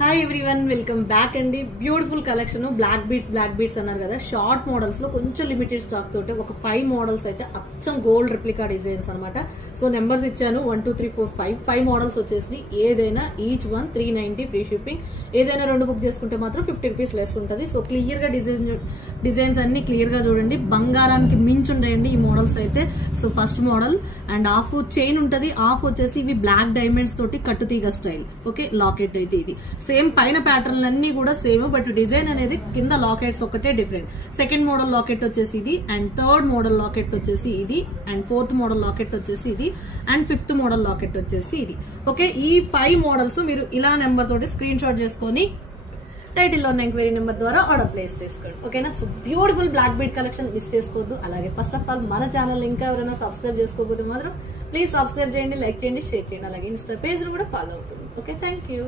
Hi everyone, welcome back అండి. Beautiful collection black beads అన్నారు కదా. షార్ట్ మోడల్స్ లో కొంచెం లిమిటెడ్ స్టాక్ తోటి ఒక 5 మోడల్స్ అయితే అచ్చం గోల్డ్ రెప్లికా డిజైన్స్ అనమాట. సో నెంబర్స్ ఇచ్చాను 1 2 3 4 5 మోడల్స్ వచ్చేసి. ఏదైనా ఈచ్ వన్ 390 ఫ్రీ షిప్పింగ్. ఏదైనా 2 బుక్ చేసుకుంటే మాత్రం 50 రూపీస్ లెస్ ఉంటుంది. సో క్లియర్ గా డిజైన్స్ అన్ని క్లియర్ గా చూడండి. బంగారానికి మించి ఉండయండి ఈ మోడల్స్ అయితే. So first model and half chain ఉంటది. హాఫ్ వచ్చేసి ఇవి బ్లాక్ డైమండ్స్ తోటి కట్టుతీగ స్టైల్. ఓకే, లాకెట్ అయితే ఇది సేమ్ పైన ప్యాటర్న్ అన్ని కూడా సేమ్, బట్ డిజైన్ అనేది కింద లాకెట్స్ ఒకటే డిఫరెంట్. సెకండ్ మోడల్ లాకెట్ వచ్చేసి ఇది, అండ్ థర్డ్ మోడల్ లాకెట్ వచ్చేసి ఇది, అండ్ ఫోర్త్ మోడల్ లాకెట్ వచ్చేసి ఇది, అండ్ ఫిఫ్త్ మోడల్ లాకెట్ వచ్చేసి ఇది. ఓకే, ఈ 5 మోడల్స్ మీరు ఇలా నెంబర్ తోటి స్క్రీన్ షాట్ చేసుకొని టైటిల్లో ఉన్న ఎంక్వైరీ నెంబర్ ద్వారా ఆర్డర్ ప్లేస్ చేసుకోండి. ఓకేనా. So beautiful black bead collection miss చేసుకోవద్దు. అలాగే ఫస్ట్ ఆఫ్ ఆల్ మన ఛానల్ ఇంకా ఎవరైనా సబ్స్క్రైబ్ చేసుకోకపోతే మాత్రం ప్లీజ్ సబ్స్క్రైబ్ చేయండి, లైక్ చేయండి, షేర్ చేయండి. అలాగే ఇన్స్టా పేజ్ కూడా ఫాలో అవుతుంది. Okay, thank you.